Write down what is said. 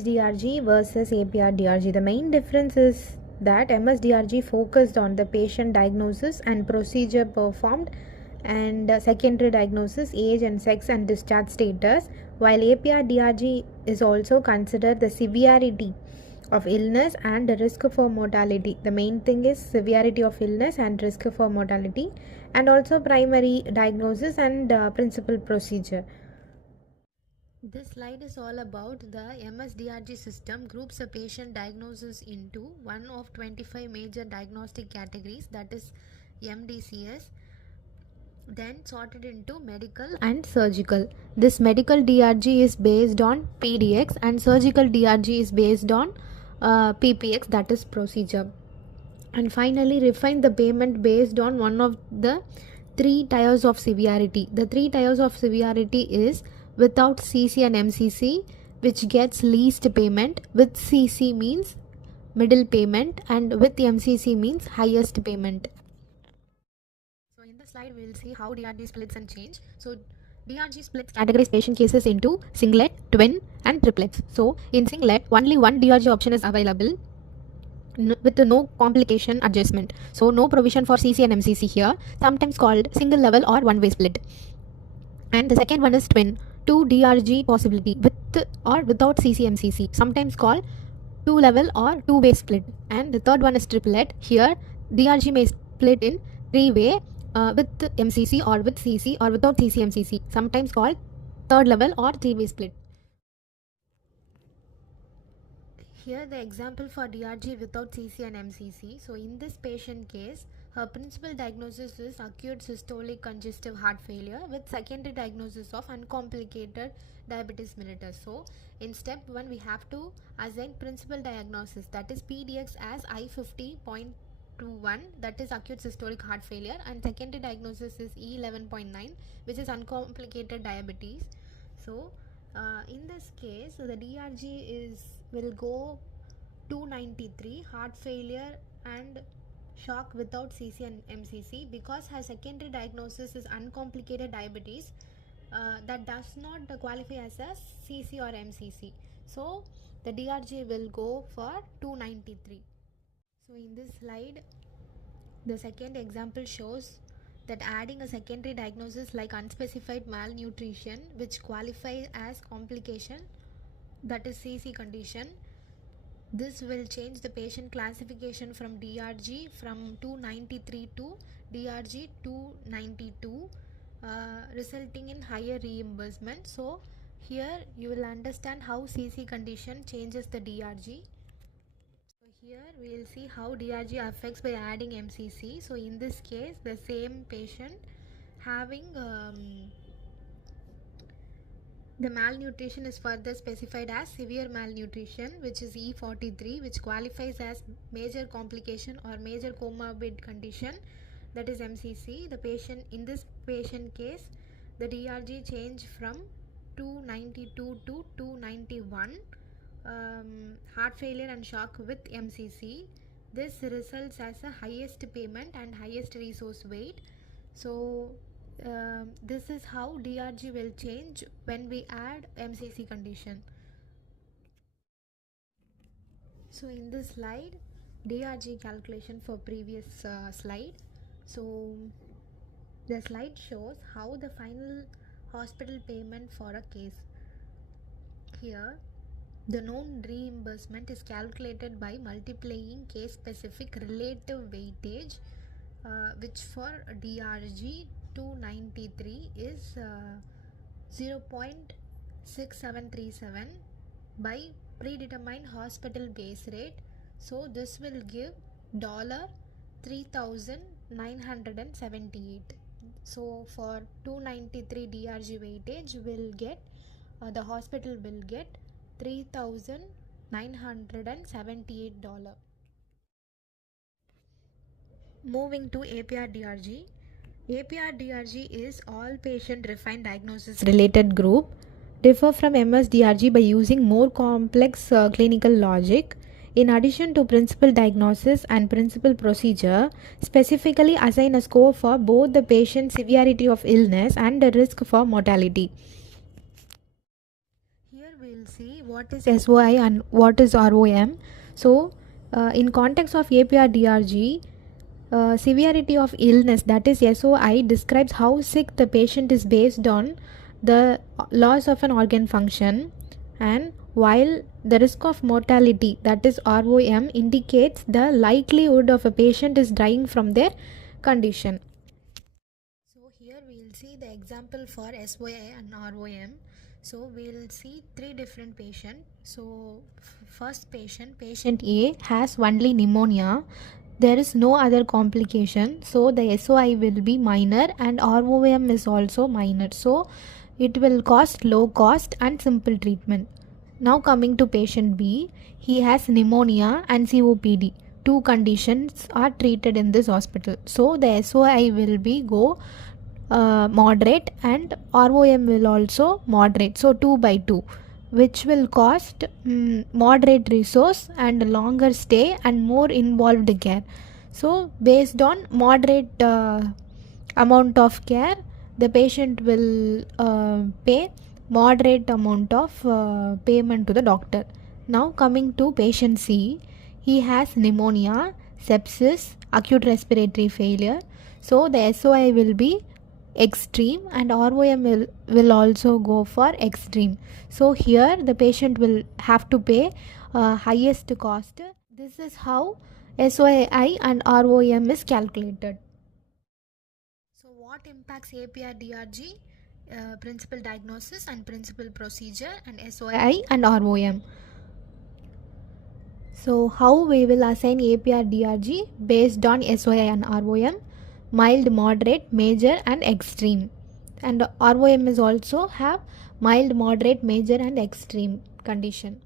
MS-DRG versus APR-DRG. The main difference is that MS-DRG focused on the patient diagnosis and procedure performed, and secondary diagnosis, age and sex and discharge status, while APR-DRG is also considered the severity of illness and the risk for mortality. The main thing is severity of illness and risk for mortality, and also primary diagnosis and principal procedure. This slide is all about the MS-DRG system groups a patient diagnosis into one of 25 major diagnostic categories, that is MDCS, then sorted into medical and surgical. This medical DRG is based on PDX and surgical DRG is based on PPX, that is procedure. And finally, refine the payment based on one of the three tiers of severity. The three tiers of severity is without CC and MCC, which gets least payment, with CC means middle payment, and with MCC means highest payment. So in this slide we will see how DRG splits and change. So DRG splits categorize patient cases into singlet, twin and triplets. So in singlet, only one DRG option is available with no complication adjustment. So no provision for CC and MCC here, sometimes called single level or one-way split. And the second one is twin, two DRG possibility with or without CC MCC, sometimes called two level or two-way split. And the third one is triplet. Here DRG may split in three-way with MCC or with CC or without CC MCC, sometimes called third level or three-way split. Here the example for DRG without CC and MCC. So in this patient case, her principal diagnosis is acute systolic congestive heart failure with secondary diagnosis of uncomplicated diabetes mellitus. So in step 1 we have to assign principal diagnosis, that is PDX as I50.21, that is acute systolic heart failure, and secondary diagnosis is E11.9, which is uncomplicated diabetes. So in this case, the DRG will go 293, heart failure and shock without CC and MCC, because her secondary diagnosis is uncomplicated diabetes that does not qualify as a CC or MCC. So the DRG will go for 293. So in this slide, the second example shows that adding a secondary diagnosis like unspecified malnutrition, which qualifies as complication, that is CC condition, this will change the patient classification from DRG from 293 to DRG 292, resulting in higher reimbursement. So here you will understand how CC condition changes the DRG. So here we will see how DRG affects by adding MCC. So in this case, the same patient having the malnutrition is further specified as severe malnutrition, which is E43, which qualifies as major complication or major comorbid condition, that is MCC. The patient, in this patient case, the DRG change from 292 to 291, heart failure and shock with MCC. This results as a highest payment and highest resource weight. So this is how DRG will change when we add MCC condition. So in this slide, DRG calculation for previous slide. So the slide shows how the final hospital payment for a case. Here the known reimbursement is calculated by multiplying case specific relative weightage, which for DRG 293 is 0.6737 by predetermined hospital base rate. So this will give $3,978. So for 293 DRG weightage will get the hospital will get $3,978. Moving to APR-DRG. APR-DRG is all patient refined diagnosis related group, differ from MS-DRG by using more complex clinical logic. In addition to principal diagnosis and principal procedure, specifically assign a score for both the patient's severity of illness and the risk for mortality. Here we will see what is SOI and what is ROM. So, in context of APR-DRG, severity of illness, that is SOI, describes how sick the patient is based on the loss of an organ function, and while the risk of mortality, that is ROM, indicates the likelihood of a patient is dying from their condition. So here we will see the example for SOI and ROM. So we will see three different patients. So first patient A has only pneumonia. There is no other complication, so the SOI will be minor and ROM is also minor. So it will cost low cost and simple treatment. Now coming to patient B, he has pneumonia and COPD. Two conditions are treated in this hospital. So the SOI will be moderate and ROM will also moderate. So 2 by 2, which will cost moderate resource and longer stay and more involved care. So based on moderate amount of care, the patient will pay moderate amount of payment to the doctor. Now coming to patient C, he has pneumonia, sepsis, acute respiratory failure. So the SOI will be extreme and ROM will also go for extreme. So here the patient will have to pay highest cost. This is how SOI and ROM is calculated. So what impacts APR-DRG? Principal diagnosis and principal procedure and SOI and ROM. So how we will assign APR-DRG based on SOI and ROM? Mild, moderate, major and extreme. And ROM is also have mild, moderate, major and extreme condition.